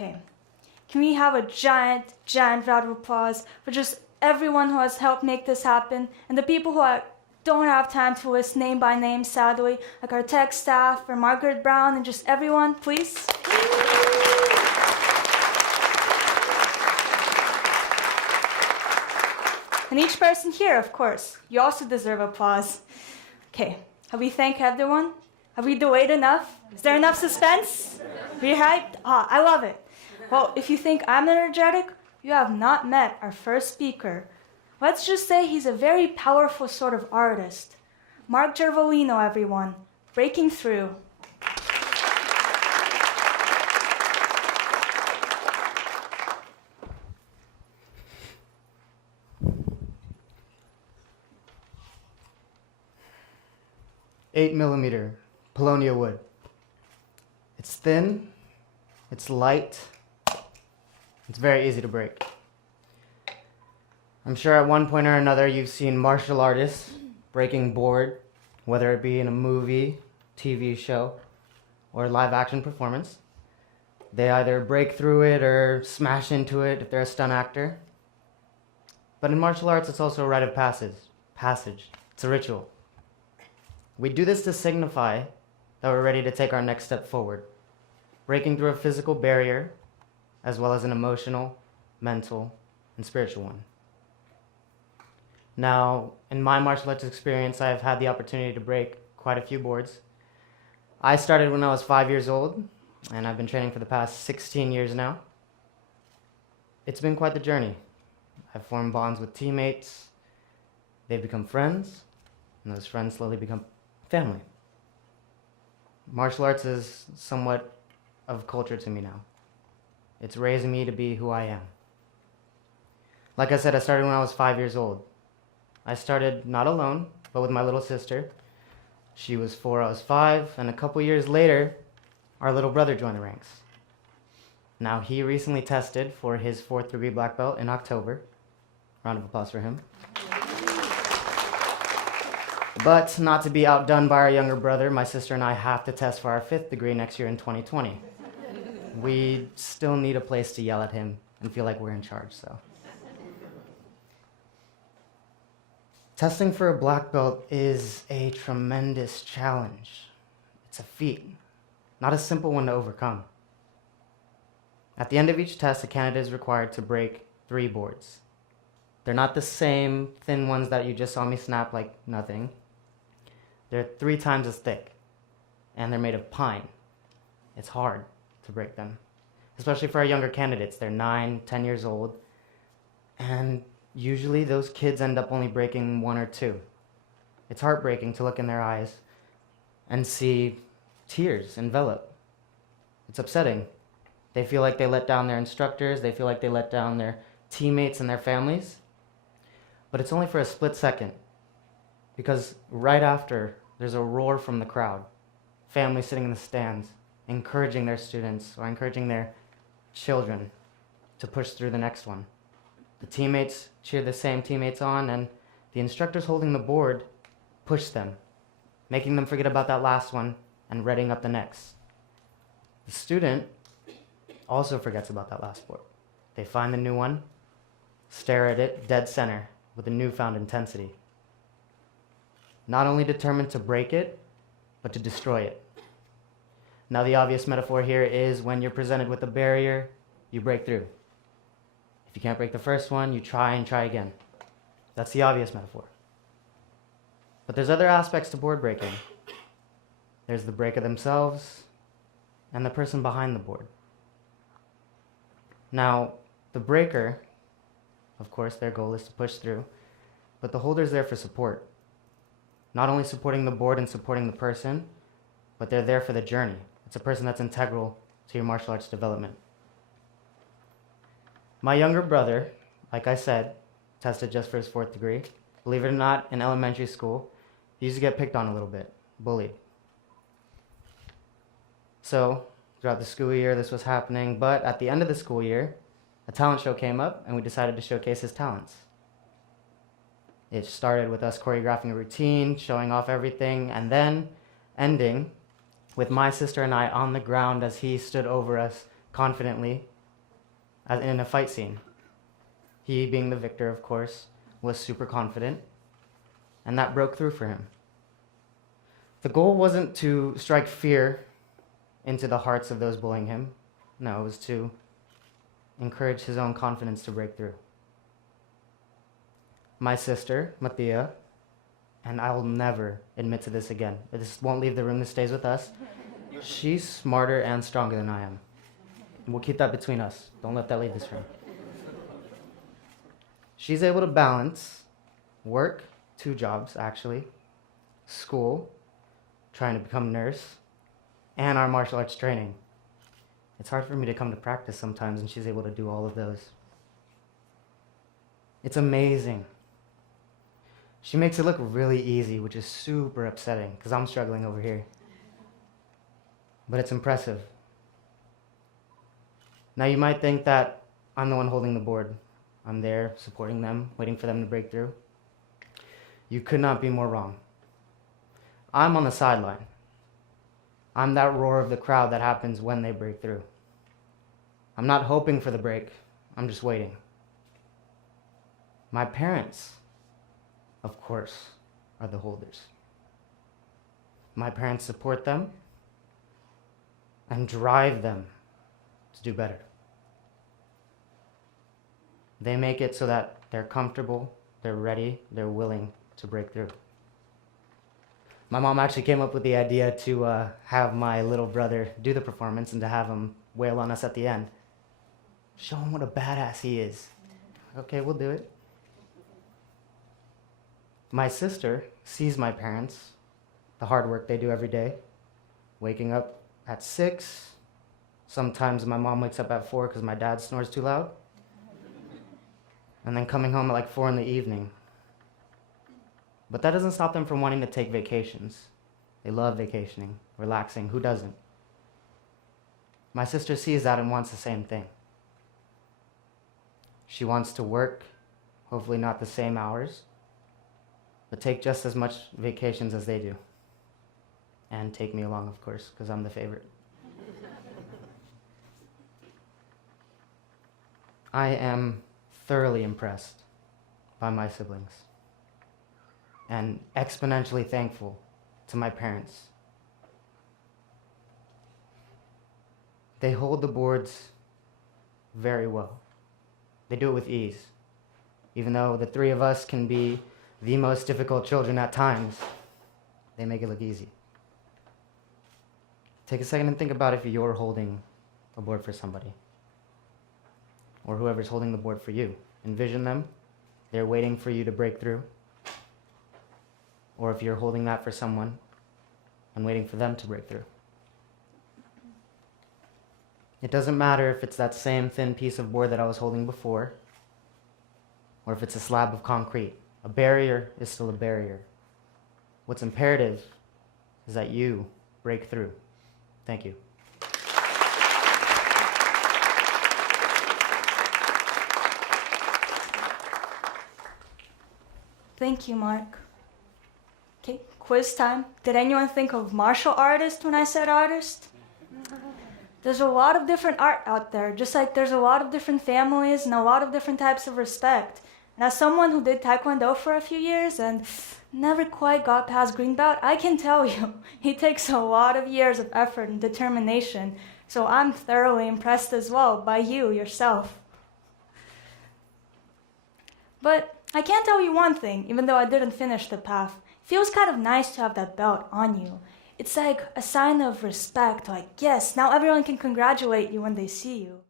Okay. Can we have a giant, giant round of applause for just everyone who has helped make this happen, and the people who don't have time to list name by name, sadly, like our tech staff, or Margaret Brown, and just everyone, please? And each person here, of course, you also deserve applause. Okay, have we thanked everyone? Have we delayed enough? Is there enough suspense? Are you hyped? I love it. Well, if you think I'm energetic, you have not met our first speaker. Let's just say he's a very powerful sort of artist. Mark Gervolino, everyone. Breaking Through. "8mm Paulownia wood. It's thin, it's light, it's very easy to break. I'm sure at one point or another you've seen martial artists breaking board, whether it be in a movie, TV show, or live action performance. They either break through it or smash into it if they're a stunt actor. But in martial arts, it's also a rite of passage. It's a ritual. We do this to signify that we're ready to take our next step forward, breaking through a physical barrier, as well as an emotional, mental, and spiritual one. Now, in my martial arts experience, I've had the opportunity to break quite a few boards. I started when I was 5 years old, and I've been training for the past 16 years now. It's been quite the journey. I've formed bonds with teammates, they've become friends, and those friends slowly become family. Martial arts is somewhat of culture to me now. It's raising me to be who I am. Like I said, I started when I was 5 years old. I started not alone, but with my little sister. She was 4, I was 5, and a couple years later, our little brother joined the ranks. Now, he recently tested for his 4th degree black belt in October. Round of applause for him. But not to be outdone by our younger brother, my sister and I have to test for our 5th degree next year in 2020. We still need a place to yell at him and feel like we're in charge, so. Testing for a black belt is a tremendous challenge. It's a feat, not a simple one to overcome. At the end of each test, a candidate is required to break 3 boards. They're not the same thin ones that you just saw me snap like nothing. They're 3 times as thick, and they're made of pine. It's hard to break them, especially for our younger candidates. They're 9, 10 years old, and usually those kids end up only breaking 1 or 2. It's heartbreaking to look in their eyes and see tears envelop. It's upsetting. They feel like they let down their instructors, they feel like they let down their teammates and their families. But it's only for a split second, because right after, there's a roar from the crowd. Families sitting in the stands, encouraging their students or encouraging their children to push through the next one. The teammates cheer the same teammates on, and the instructors holding the board push them, making them forget about that last one and readying up the next. The student also forgets about that last board. They find the new one, stare at it dead center with a newfound intensity. Not only determined to break it, but to destroy it. Now, the obvious metaphor here is when you're presented with a barrier, you break through. If you can't break the first one, you try and try again. That's the obvious metaphor. But there's other aspects to board breaking. There's the breaker themselves and the person behind the board. Now, the breaker, of course, their goal is to push through, but the holder's there for support. Not only supporting the board and supporting the person, but they're there for the journey. It's a person that's integral to your martial arts development. My younger brother, like I said, tested just for his 4th degree. Believe it or not, in elementary school, he used to get picked on a little bit, bullied. So, throughout the school year, this was happening, but at the end of the school year, a talent show came up, and we decided to showcase his talents. It started with us choreographing a routine, showing off everything, and then ending with my sister and I on the ground as he stood over us, confidently as in a fight scene. He, being the victor, of course, was super confident, and that broke through for him. The goal wasn't to strike fear into the hearts of those bullying him. No, it was to encourage his own confidence to break through. My sister, Mattia, and I will never admit to this again. This won't leave the room, this stays with us. She's smarter and stronger than I am. We'll keep that between us. Don't let that leave this room. She's able to balance work, 2 jobs actually, school, trying to become a nurse, and our martial arts training. It's hard for me to come to practice sometimes, and she's able to do all of those. It's amazing. She makes it look really easy, which is super upsetting, because I'm struggling over here. But it's impressive. Now you might think that I'm the one holding the board. I'm there, supporting them, waiting for them to break through. You could not be more wrong. I'm on the sideline. I'm that roar of the crowd that happens when they break through. I'm not hoping for the break. I'm just waiting. My parents, of course, are the holders. My parents support them and drive them to do better. They make it so that they're comfortable, they're ready, they're willing to break through. My mom actually came up with the idea to have my little brother do the performance and to have him wail on us at the end. Show him what a badass he is. Okay, we'll do it. My sister sees my parents, the hard work they do every day, waking up at 6. Sometimes my mom wakes up at 4 because my dad snores too loud. And then coming home at like 4 in the evening. But that doesn't stop them from wanting to take vacations. They love vacationing, relaxing. Who doesn't? My sister sees that and wants the same thing. She wants to work, hopefully not the same hours, but take just as much vacations as they do. And take me along, of course, because I'm the favorite. I am thoroughly impressed by my siblings and exponentially thankful to my parents. They hold the boards very well. They do it with ease. Even though the 3 of us can be the most difficult children at times, they make it look easy. Take a second and think about if you're holding a board for somebody, or whoever's holding the board for you. Envision them. They're waiting for you to break through. Or if you're holding that for someone and waiting for them to break through. It doesn't matter if it's that same thin piece of board that I was holding before, or if it's a slab of concrete. A barrier is still a barrier. What's imperative is that you break through. Thank you. Thank you, Mark. Okay, quiz time. Did anyone think of martial artist when I said artist? There's a lot of different art out there, just like there's a lot of different families and a lot of different types of respect. And as someone who did Taekwondo for a few years and never quite got past green belt, I can tell you, it takes a lot of years of effort and determination. So I'm thoroughly impressed as well by you yourself. But I can tell you one thing, even though I didn't finish the path. It feels kind of nice to have that belt on you. It's like a sign of respect, like, yes, now everyone can congratulate you when they see you.